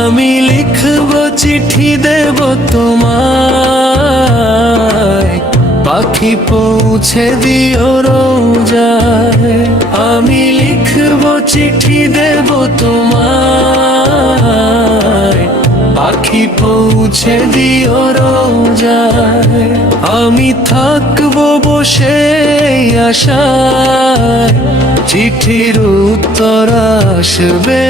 আমি লিখব চিঠি দেব তোমায়, পাখি পৌঁছে দিও রোজায়। আমি লিখব চিঠি দেব তোমায়, পাখি পৌঁছে দিও রোজায়। আমি থাকবো বসে আশায়, চিঠির উত্তর আসবে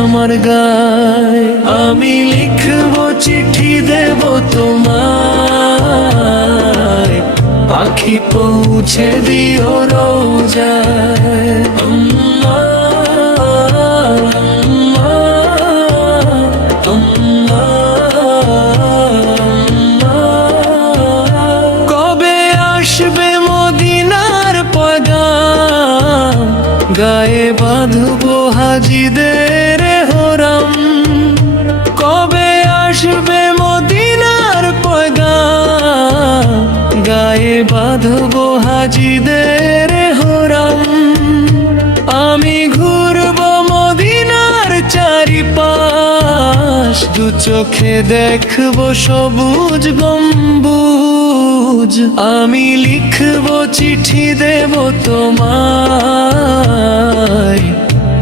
আমার গায়। আমি লিখব চিঠি দেব তোমায়, পাখি পৌঁছে দিও রোজায়। কবে আসবে মদিনার পয়গাম, গায়ে বাঁধবো হাজিদের হোরাম। কবে আসবে মদিনার পয়গাম, গায়ে বাঁধবো হাজিদের হোরাম। আমি ঘুরবো মদিনার চারিপাশ, দু চোখে দেখবো সবুজ গম্বুজ। আমি লিখবো চিঠি দেব তোমায়,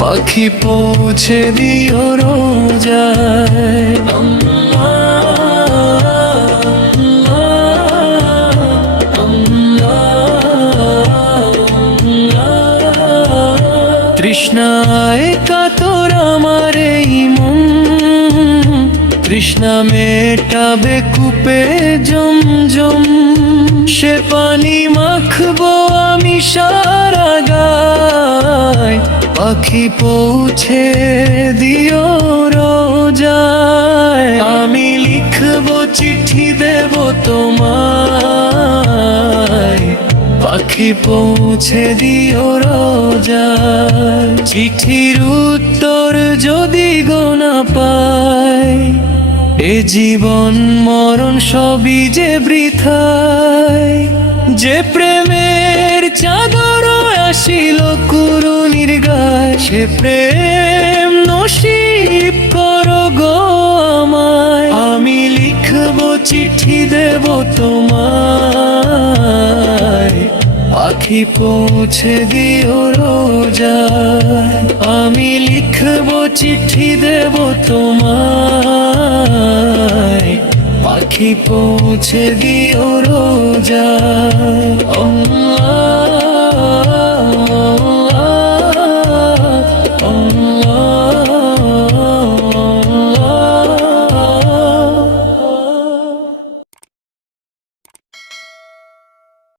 পাখি পৌঁছে দিও রোজায়। তৃষ্ণায় কাতর আমার এই মন, তৃষ্ণা মেটাবে কূপে জমজম। সে পানি মাখবো আমি সারা গায়, পাখি পৌঁছে দিও রোজায়। আমি লিখবো চিঠি দেব তোমায়, পাখি পৌঁছে দিও রোজায়। চিঠির উত্তর যদি গো না পাই, এ জীবন মরণ সবই যে বৃথায়। যে প্রেমের চাদর আসিল কুরুনির গায়, সে প্রেম নসিব করো গো আমায়। আমি লিখবো চিঠি দেব তোমায়, পাখি পৌঁছে দিও রোজায়। আমি লিখবো চিঠি দেব তোমায়, পাখি পৌঁছে দিও রোজায়।